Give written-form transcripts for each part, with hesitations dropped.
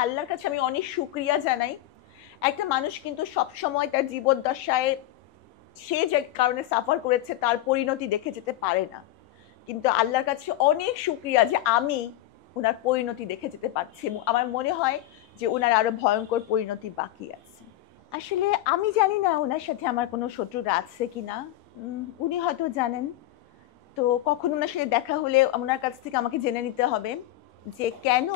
আল্লাহর কাছে আমি অনেক শুকরিয়া জানাই। একটা মানুষ কিন্তু সবসময় তার জীবদ্দশায় সে যে কারণে সাফার করেছে তার পরিণতি দেখে যেতে পারে না। কিন্তু আল্লাহর কাছে অনেক শুকরিয়া যে আমি উনার পরিণতি দেখে যেতে পারছি এবং আমার মনে হয় যে উনার আরো ভয়ঙ্কর পরিণতি বাকি আছে। আসলে আমি জানি না উনার সাথে আমার কোনো শত্রুতা আছে কিনা। উনি হয়তো জানেন। তো কখনো উনার সাথে দেখা হলে উনার কাছ থেকে আমাকে জেনে নিতে হবে যে কেন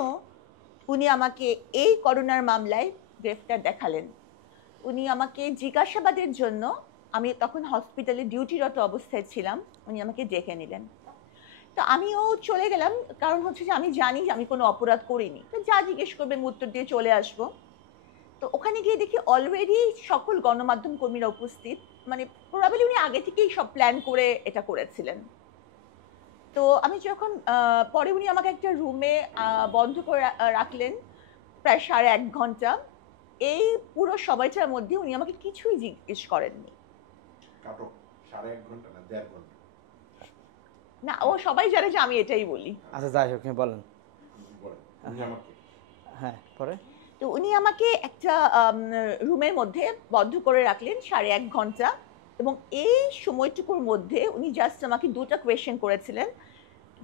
উনি আমাকে এই করোনার মামলায় গ্রেফতার দেখালেন। উনি আমাকে জিজ্ঞাসাবাদের জন্য, আমি তখন হসপিটালে ডিউটিরত অবস্থায় ছিলাম, উনি আমাকে ডেকে নিলেন। তো আমিও চলে গেলাম, কারণ হচ্ছে যে আমি জানি যে আমি কোনো অপরাধ করিনি, তো যা জিজ্ঞেস করবে আমি উত্তর দিয়ে চলে আসবো। তো ওখানে গিয়ে দেখি অলরেডি সকল গণমাধ্যম কর্মীরা উপস্থিত, মানে প্রবাবলি উনি আগে থেকেই সব প্ল্যান করে এটা করেছিলেন। তো আমি যখন পরে উনি আমাকে একটা রুমে বন্ধ করে রাখলেন প্রায় 1.5 ঘন্টা। এই পুরো সময়টার মধ্যে উনি আমাকে কিছুই জিজ্ঞেস করেননি। না, ও সবাই জানে যে আমি এটাই বলি। আচ্ছা যাই হোক, বলেন। হ্যাঁ, পরে তো উনি আমাকে একটা রুমের মধ্যে বন্ধ করে রাখলেন 1.5 ঘন্টা, এবং এই সময়টুকুর মধ্যে উনি জাস্ট আমাকে 2টা কোয়েশ্চেন করেছিলেন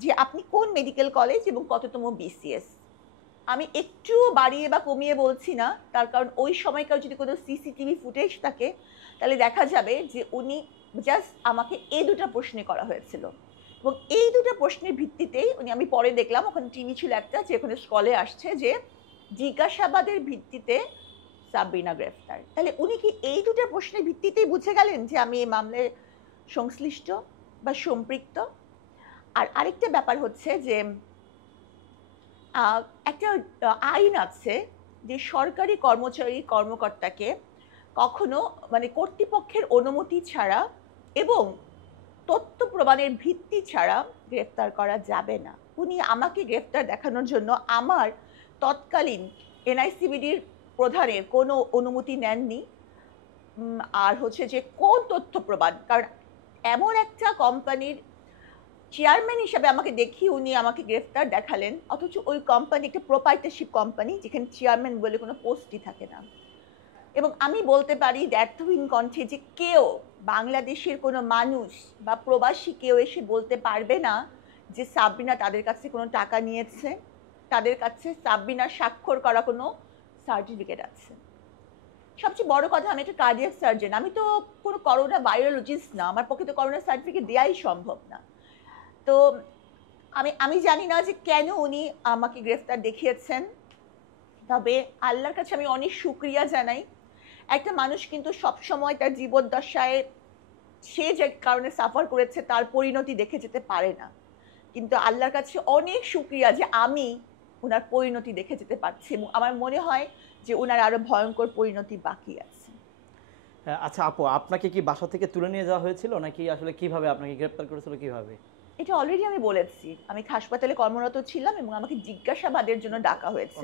যে আপনি কোন মেডিকেল কলেজ এবং কততম বিসিএস। আমি একটু বাড়িয়ে বা কমিয়ে বলছি না, তার কারণ ওই সময়কার যদি কোনো সিসিটিভি ফুটেজ থাকে তাহলে দেখা যাবে যে উনি জাস্ট আমাকে এই 2টা প্রশ্ন করা হয়েছিল, এবং এই 2টা প্রশ্নের ভিত্তিতেই উনি, আমি পরে দেখলাম ওখানে টিভি ছিল একটা, যে ওখানে স্কলে আসছে যে জিজ্ঞাসাবাদের ভিত্তিতে সাবরিনা গ্রেফতার। তাহলে উনি কি এই 2টা প্রশ্নের ভিত্তিতেই বুঝে গেলেন যে আমি এই মামলায় সংশ্লিষ্ট বা সম্পৃক্ত? আর আরেকটা ব্যাপার হচ্ছে যে একটা আইন আছে যে সরকারি কর্মচারী কর্মকর্তাকে কখনো, মানে কর্তৃপক্ষের অনুমতি ছাড়া এবং তথ্য প্রমাণের ভিত্তি ছাড়া গ্রেফতার করা যাবে না। উনি আমাকে গ্রেফতার দেখানোর জন্য আমার তৎকালীন এনআইসিবিডির প্রধানের কোনো অনুমতি নেননি। আর হচ্ছে যে কোন তথ্য প্রমাণ, কারণ এমন একটা কোম্পানির চেয়ারম্যান হিসাবে আমাকে দেখিয়ে উনি আমাকে গ্রেফতার দেখালেন, অথচ ওই কোম্পানি একটা প্রোপাইটারশিপ কোম্পানি, যেখানে চেয়ারম্যান বলে কোনো পোস্টই থাকে না। এবং আমি বলতে পারি দ্ব্যর্থহীন কণ্ঠে যে কেউ, বাংলাদেশের কোনো মানুষ বা প্রবাসী কেউ এসে বলতে পারবে না যে সাবরিনা তাদের কাছে কোনো টাকা নিয়েছে, তাদের কাছে সাবরিনার স্বাক্ষর করা কোনো সার্টিফিকেট আছে। সবচেয়ে বড় কথা, আমি একটা কার্ডিয়াক সার্জন, আমি তো কোনো করোনা ভাইরোলজিস্ট না, আমার পক্ষে তো করোনা সার্টিফিকেট দেওয়াই সম্ভব না। তো আমি জানি না যে কেন উনি আমাকে গ্রেফতার দেখিয়েছেন, তবে আল্লাহর কাছে আমি অনেক শুকরিয়া জানাই। একটা মানুষ কিন্তু সবসময় তার জীবদ্দশায় সে যে কারণে সাফার করেছে তার পরিণতি দেখে যেতে পারে না, কিন্তু আল্লাহর কাছে অনেক শুকরিয়া যে আমি ওনার পরিণতি দেখে যেতে পারছি এবং আমার মনে হয় যে ওনার আরো ভয়ঙ্কর পরিণতি বাকি আছে। আচ্ছা আপু, আপনাকে কি বাসা থেকে তুলে নিয়ে যাওয়া হয়েছিল নাকি আসলে কিভাবে আপনাকে গ্রেফতার করেছিল, কিভাবে? এটা অলরেডি আমি বলেছি, আমি হাসপাতালে কর্মরত ছিলাম এবং আমাকে জিজ্ঞাসাবাদের জন্য ডাকা হয়েছে।